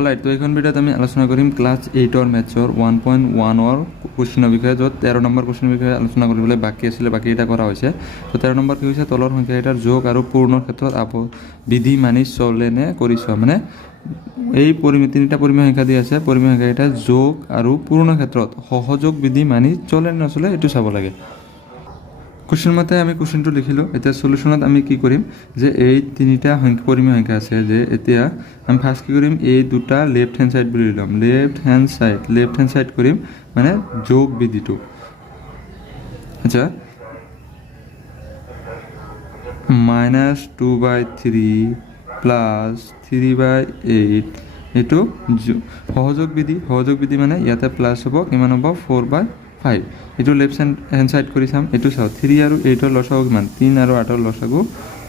Alright, তো এইখন ভিডিঅ'ত আমি আলোচনা কৰিম ক্লাছ 8ৰ মেথছৰ 1.1ৰ কুৱেশ্যনৰ বিষয়ে, য'ত 13 নম্বৰ কুৱেশ্যনৰ বিষয়ে আলোচনা কৰিবলৈ বাকী আছিলে, বাকীকেইটা কৰা হৈছে। তো 13 নম্বৰ কি হৈছে, তলৰ সংখ্যাকেইটাৰ যোগ আৰু পূৰণৰ ক্ষেত্ৰত বিধি মানি চলেনে কৰি চোৱা। মানে এই তিনিটা পৰিমেয় সংখ্যা দি আছে, পৰিমেয় সংখ্যাকেইটা যোগ আৰু পূৰণৰ ক্ষেত্ৰত সহযোগ বিধি মানি চলে নে নচলে এইটো চাব লাগে। কুৱেশ্যন মতে আমি কুৱেশ্যনটো লিখিলোঁ। এতিয়া চলিউশ্যনত আমি কি কৰিম, যে এই তিনিটা পৰিমেয় সংখ্যা আছে, যে এতিয়া আমি ফাৰ্ষ্ট কি কৰিম, এই দুটা লেফ্ট হেণ্ড ছাইড বুলি ল'ম। লেফ্ট হেণ্ড ছাইড কৰিম, মানে যোগ বিধিটো। আচ্ছা, -2/3 প্লাছ 3/8 এইটো সহযোগ বিধি মানে ইয়াতে প্লাছ হ'ব, কিমান হ'ব 4/5। এইটো লেফ্ট হেণ্ড ছাইড কৰি চাম। এইটো চাওঁ, 3 আৰু 8ৰ লসাগু কিমান, 3 আৰু 8ৰ লসাগু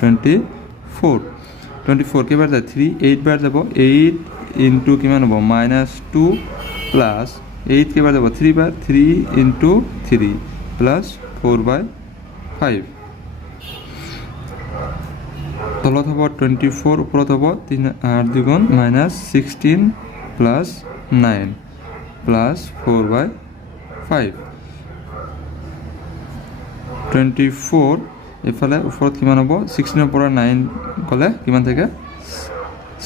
24 কেইবাৰ যায়, 3 8 বাৰ যাব, 8 ইনটু কিমান হ'ব -2 প্লাছ 8 কেইবাৰ যাব 3 বাৰ, 3 ইনটু 3 প্লাছ 4/5। তলত হ'ব 24, ওপৰত হ'ব 3 8 দুগুণ -16 প্লাছ 9 প্লাছ 4/5। 24 এইফালে ওপৰত কিমান হ'ব, 16ৰ পৰা 9 গ'লে কিমান থাকে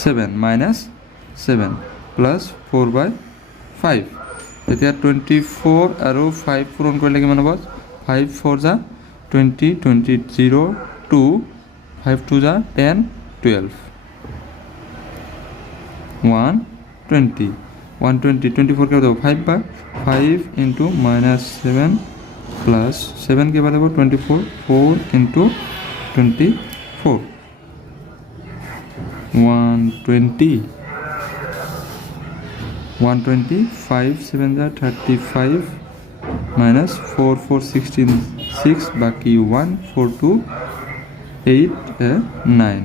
7 -7 প্লাছ 4/5। এতিয়া 24 আৰু 5 পূৰণ কৰিলে কিমান হ'ব, 5 4 যা 20, 20 0 2, 5 2 যা 10 12 120 120 24 কেইবাৰ যাব 5 বাৰ, 5 ইনটু -7 প্লাছ 7 কেইবাৰ যাব 24, 4 ইনটু 24 120 5 7 যা 35 -4 4 16 6 বাকি 1 4 2 8 9।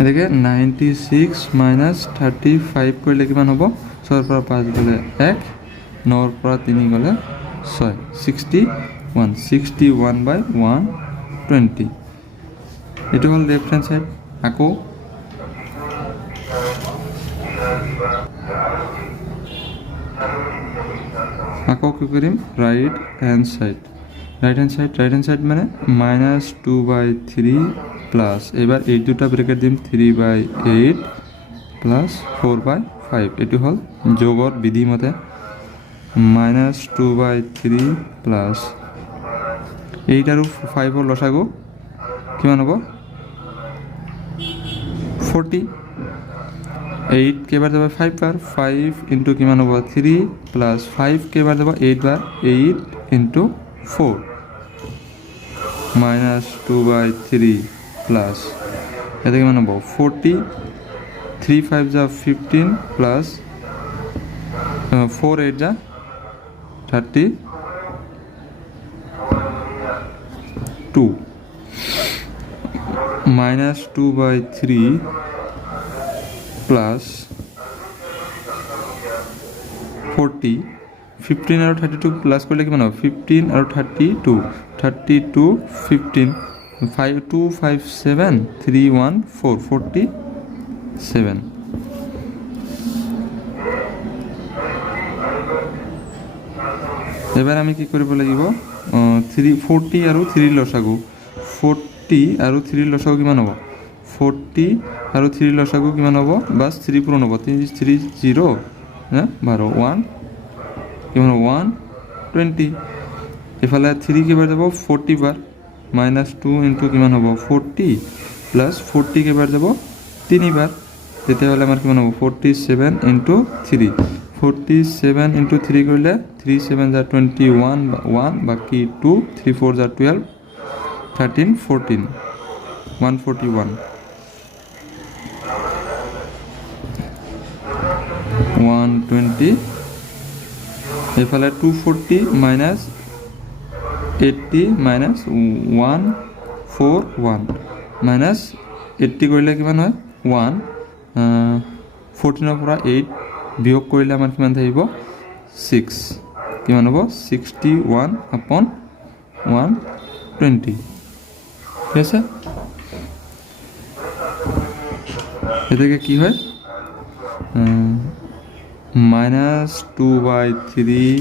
এনেকৈ 96 -35 কৰিলে কিমান হ'ব, 6ৰ পৰা 5 গ'লে 1, 9ৰ পৰা 3 গ'লে 6, 61/120। এইটো হ'ল লেফ্ট হেণ্ড ছাইড। আকৌ কি কৰিম, ৰাইট হেণ্ড ছাইড মানে -2/3 প্লাছ, এইবাৰ এই দুটা ব্ৰেকেট দিম 3/8 প্লাছ 4/5। এইটো হ'ল যোগৰ বিধি মতে -2/3 প্লাছ 8 আৰু 5ৰ লসাগু কিমান হ'ব 40। 8 কেইবাৰ যাব 5 বাৰ, 5 ইনটু কিমান হ'ব 3 প্লাছ 5 কেইবাৰ যাব 8 বাৰ, 8 ইনটু 4 -2/3 প্লাছ ইয়াতে কিমান হ'ব 40, 3 5 যা 15 প্লাছ 4 8 যা 32 -2/3 প্লাছ 40, 15 আৰু 32 প্লাছ কৰিলে কিমান হ'ব 15 আৰু 32 15 5 2 5 7 3 1 4 47। এবাৰ আমি কি কৰিব লাগিব, 40 আৰু 3 লসাগু 40 আৰু 3 লসাগু কিমান হ'ব, 40 আৰু 3 লসাগু কিমান হ'ব, বাছ 3 পূৰণ হ'ব 3 3 0 12 1 কিমান হ'ব 120। এইফালে 3 কেইবাৰ যাব 40 বাৰ, -2 ইনটু কিমান হ'ব 40 প্লাছ 40 কেইবাৰ যাব 3 বাৰ, তেতিয়াহ'লে আমাৰ কিমান হ'ব 47 ইনটু 3 47 ইনটু 3 কৰিলে 3 7 যা 21 1 বাকি 2 3 4 যা 12 13 14 141 120। এইফালে 240 -80 -141 -80 কৰিলে কিমান হয় 1, 14ৰ পৰা 8 বিয়োগ কৰিলে আমাৰ কিমান থাকিব 6, কিমান হ'ব 61/120। ঠিক আছে। এটাকে কি হয় -2/3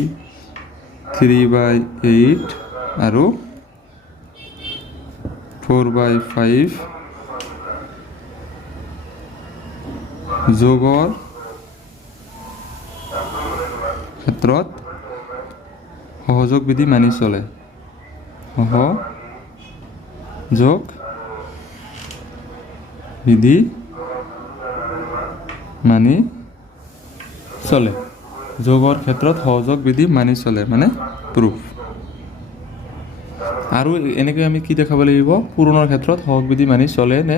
3/8 আৰু 4/5 যোগৰ ক্ষেত্ৰত সহযোগ বিধি মানি চলে সহযোগ বিধি মানি চলে যোগৰ ক্ষেত্ৰত সহযোগ বিধি মানি চলে মানে প্ৰুফ আৰু এনেকৈ আমি কি দেখাব লাগিব পূৰণৰ ক্ষেত্ৰত সহযোগ বিধি মানি চলে নে